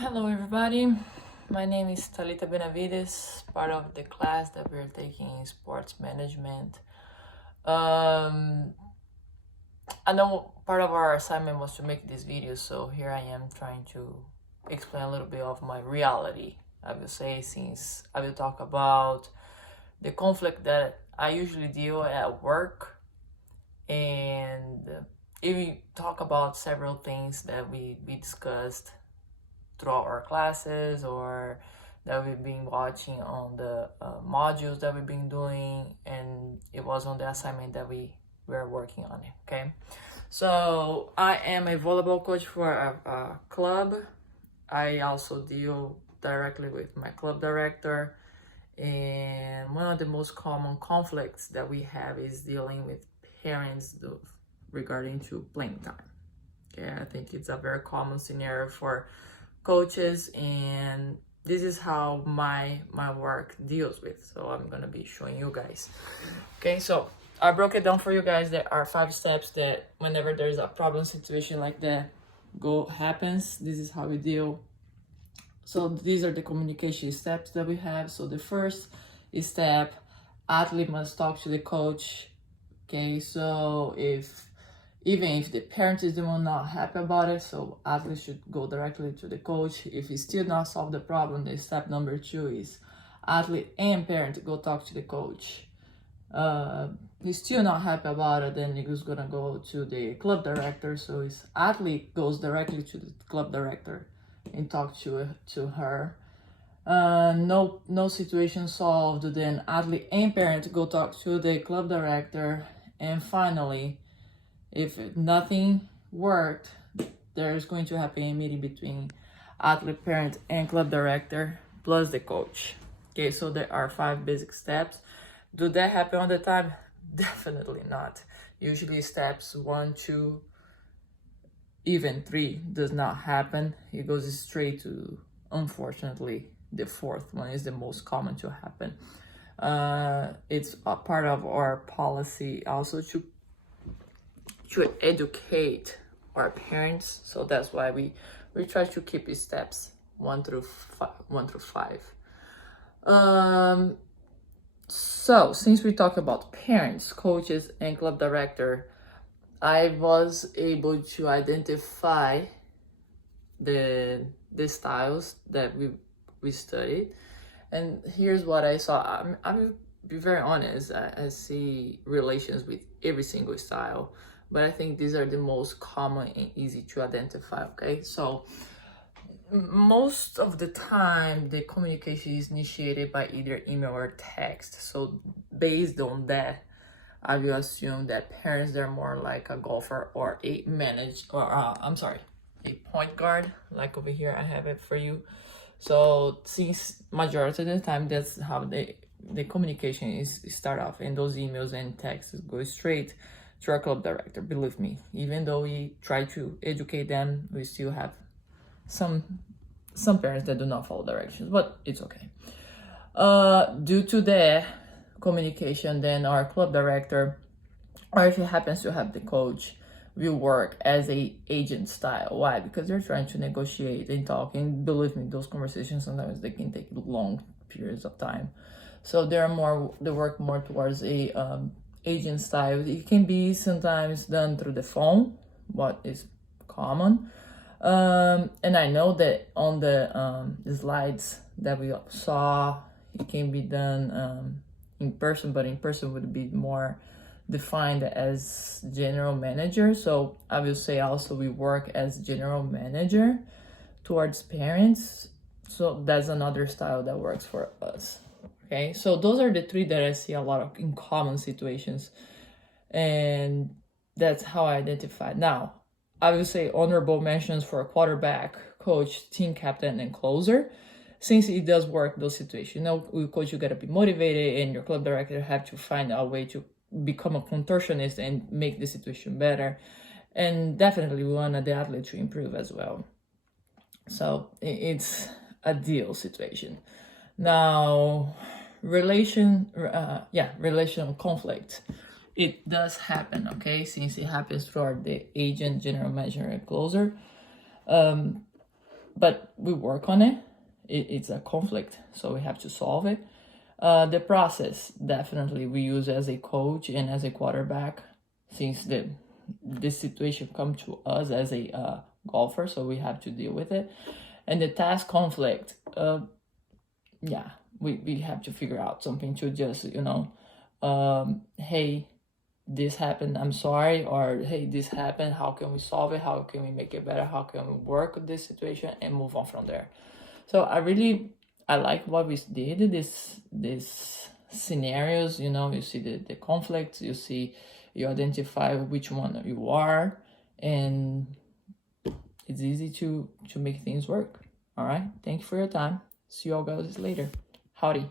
Hello everybody, my name is Talita Benavides, part of the class that we're taking in sports management. I know part of our assignment was to make this video, so here I am trying to explain a little bit of my reality. I will say, since I will talk about the conflict that I usually deal at work, and if we talk about several things that we discussed throughout our classes, or that we've been watching on the modules that we've been doing, and it was on the assignment that we were working on it. Okay, so I am a volleyball coach for a club. I also deal directly with my club director, and one of the most common conflicts that we have is dealing with parents regarding to playing time. Okay, I think it's a very common scenario for coaches, and this is how my work deals with. So I'm gonna be showing you guys. Okay, so I broke it down for you guys. There are 5 steps that whenever there's a problem situation like that happens, this is how we deal. So these are the communication steps that we have. So the first step, athlete must talk to the coach. Okay, so even if the parent is the one not happy about it, so athlete should go directly to the coach. If he still not solve the problem, then step number 2 is athlete and parent go talk to the coach. He's still not happy about it, then he's gonna go to the club director. So his athlete goes directly to the club director and talk to her. No situation solved, then athlete and parent go talk to the club director. And finally, if nothing worked, there's going to happen a meeting between athlete, parent, and club director plus the coach. Okay, so there are 5 basic steps. Do that happen all the time? Definitely not. Usually steps 1, 2, even 3 does not happen. It goes straight to, unfortunately, the 4th one is the most common to happen. It's a part of our policy also to educate our parents, so that's why we try to keep the steps 1 through 5. So since we talk about parents, coaches, and club director, I was able to identify the styles that we studied, and here's what I saw. I will be very honest, I see relations with every single style, but I think these are the most common and easy to identify. Okay, so most of the time the communication is initiated by either email or text. So based on that, I will assume that parents, they're more like a golfer or a a point guard. Like over here, I have it for you. So since majority of the time, that's how the communication is start off, and those emails and texts go straight to our club director. Believe me, even though we try to educate them, we still have some parents that do not follow directions, but it's okay. Due to the communication, then our club director, or if it happens to have the coach, will work as a agent style. Why? Because they're trying to negotiate and talk, and believe me, those conversations sometimes they can take long periods of time. So they work more towards a agent style. It can be sometimes done through the phone, what is common. And I know that on the slides that we saw, it can be done in person, but in person would be more defined as general manager. So I will say also we work as general manager towards parents. So that's another style that works for us. Okay, so those are the 3 that I see a lot of in common situations, and that's how I identify. Now, I will say honorable mentions for quarterback, coach, team captain, and closer, since it does work those situations. You know, with coach, you gotta be motivated, and your club director have to find a way to become a contortionist and make the situation better. And definitely we want the athlete to improve as well. So it's a deal situation. Now, relational conflict. It does happen, okay? Since it happens throughout the agent, general manager, and closer. but we work on it. It's a conflict, so we have to solve it. The process, definitely we use as a coach and as a quarterback, since this situation come to us as a golfer, so we have to deal with it. And the task conflict, yeah, we have to figure out something to just, hey, this happened, I'm sorry, or hey, this happened, how can we solve it, how can we make it better, how can we work with this situation and move on from there. So I like what we did, this scenarios, you see the conflicts, you identify which one you are, and it's easy to make things work. All right, thank you for your time. See you all guys later. Howdy.